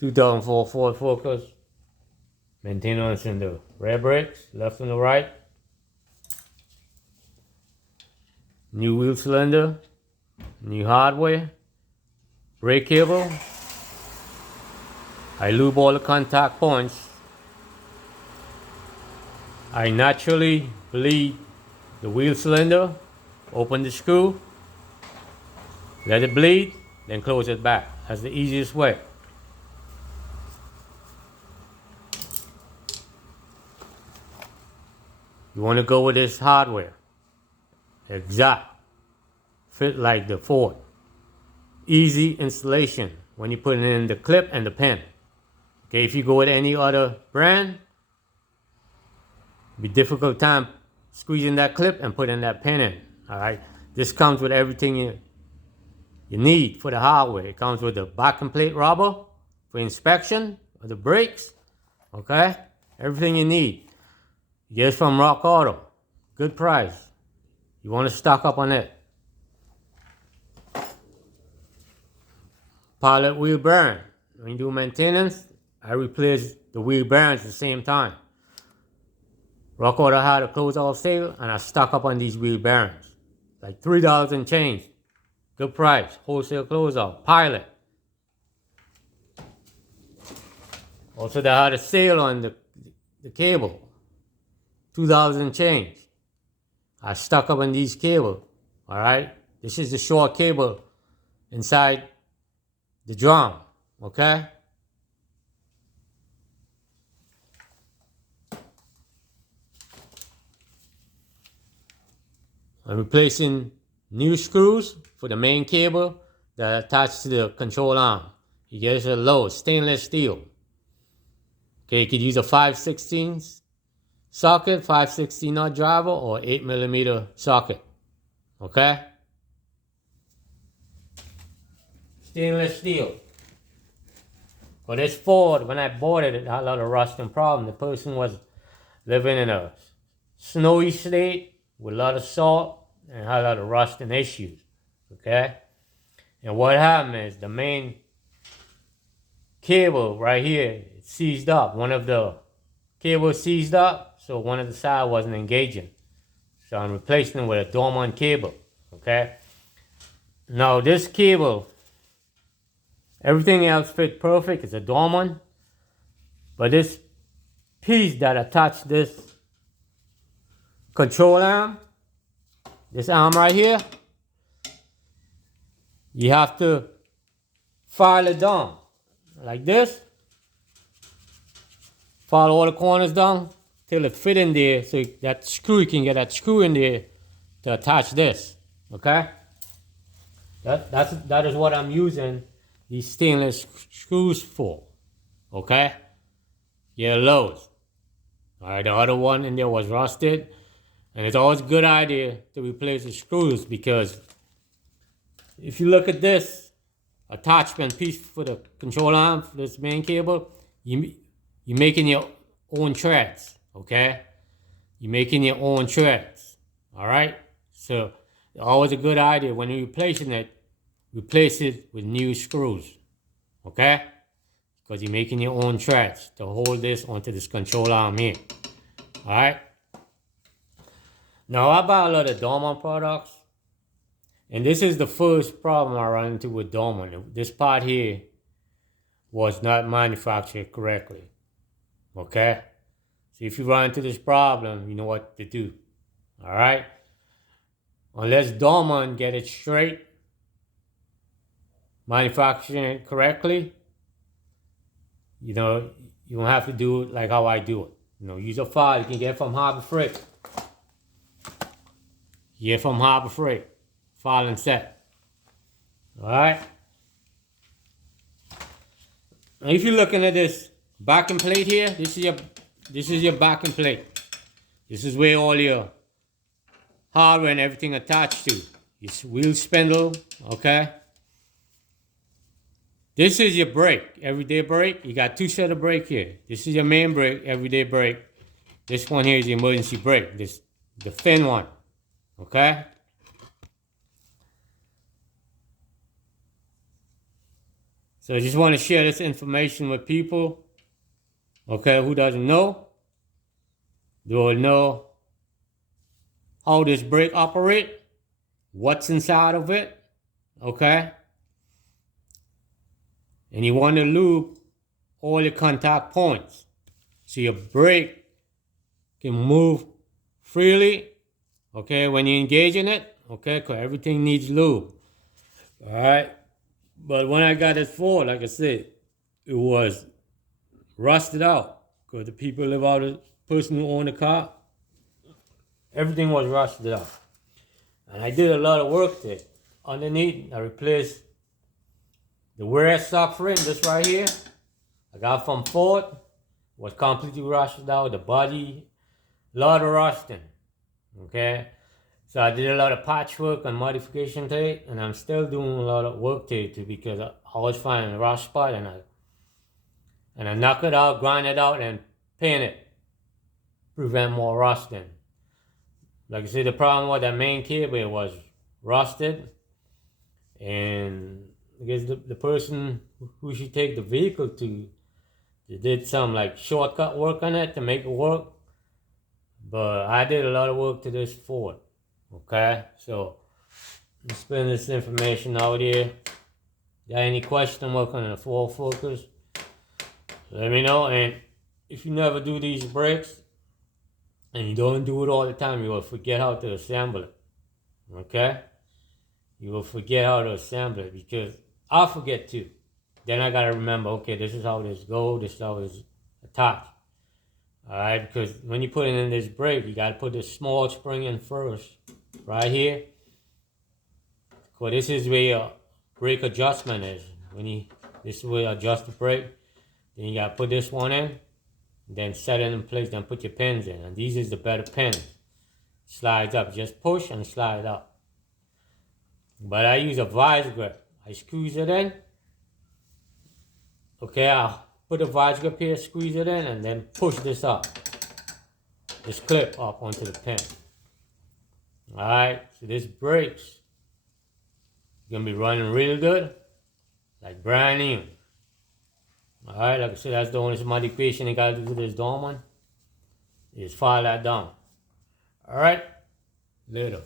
2004 Ford Focus. Maintenance in the rear brakes, left and the right. New wheel cylinder, new hardware, brake cable. I lube all the contact points. I naturally bleed the wheel cylinder, open the screw, let it bleed, then close it back. That's the easiest way. You want to go with this hardware. Exact. Fit like the Ford. Easy installation when you put in the clip and the pin. Okay, if you go with any other brand, it'll be difficult time squeezing that clip and putting that pin in. Alright. This comes with everything you need for the hardware. It comes with the backing plate rubber for inspection of the brakes. Okay? Everything you need. You get it from Rock Auto. Good price. You want to stock up on it. Pilot wheel bearing. When you do maintenance, I replace the wheel bearings at the same time. Rock Auto had a closeout sale and I stock up on these wheel bearings. Like $3 and change. Good price. Wholesale closeout. Pilot. Also, they had a sale on the cable. $2 and change. I stuck up on these cable. Alright? This is the short cable inside the drum. Okay? I'm replacing new screws for the main cable that attach to the control arm. You get a low stainless steel. Okay, you could use a 5/16 socket, 5/16 nut driver, or 8mm socket. Okay? Stainless steel. But this Ford, when I bought it, it had a lot of rusting problem. The person was living in a snowy state with a lot of salt and had a lot of rusting issues. Okay? And what happened is the main cable right here seized up. One of the cables seized up, so one of the side wasn't engaging. So I'm replacing it with a Dorman cable. Okay? Now this cable, everything else fit perfect. It's a Dorman. But this piece that attached this control arm, this arm right here, you have to file it down like this. File all the corners down till it fit in there, so that screw, you can get that screw in there to attach this. Okay? That is what I'm using these stainless screws for. Okay? Yeah, Lowe's. Alright, the other one in there was rusted. And it's always a good idea to replace the screws, because if you look at this attachment piece for the control arm for this main cable, you're making your own threads, okay? You're making your own threads, all right? So always a good idea when you're replacing it, replace it with new screws, okay? Because you're making your own threads to hold this onto this control arm here, all right? Now I buy a lot of Dorman products, and this is the first problem I run into with Dorman. This part here was not manufactured correctly. Okay? So if you run into this problem, you know what to do. Alright? Unless Dorman get it straight, manufacturing it correctly, you know, you don't have to do it like how I do it. You know, use a file you can get from Harbor Freight. Get from Harbor Freight. File and set. Alright? Now if you're looking at this backing plate here, this is your backing plate. This is where all your hardware and everything attached to. Your wheel spindle, okay? This is your brake, everyday brake. You got two sets of brake here. This is your main brake, everyday brake. This one here is the emergency brake. This the thin one. Okay? So I just want to share this information with people, okay, who doesn't know. They will know how this brake operates, what's inside of it, okay? And you want to lube all your contact points so your brake can move freely, okay, when you engage in it, okay, because everything needs lube, all right? But when I got this Ford, like I said, it was rusted out because the people live out, the person who owned the car, everything was rusted out. And I did a lot of work there. Underneath, I replaced the rear sock frame, this right here. I got from Ford, was completely rusted out. The body, a lot of rusting, okay? So I did a lot of patchwork and modification to it, and I'm still doing a lot of work to it too, because I always find a rust spot, and I knock it out, grind it out, and paint it, prevent more rusting. Like I said, the problem with that main cable was rusted, and I guess the person who should take the vehicle to, they did some like shortcut work on it to make it work, but I did a lot of work to this Ford. Okay, so I'm spending this information out here. Got any question working on the Ford Focus? Let me know. And if you never do these brakes and you don't do it all the time, you will forget how to assemble it. Okay, you will forget how to assemble it, because I'll forget too. Then I gotta remember, okay, this is how this goes, this is how it's attached. Alright, because when you put it in this brake, you gotta put this small spring in first, right here. So this is where your brake adjustment is. This is where you adjust the brake. Then you gotta put this one in, then set it in place, then put your pins in. And these is the better pins. Slides up, just push and slide up. But I use a vice grip. I squeeze it in. Okay, I'll put a vice grip here, squeeze it in, and then push this up. This clip up onto the pin. Alright, so this brakes gonna be running really good, like brand new. Alright, like I said, that's the only modification you gotta do to this Dorman, is file that down. Alright, later.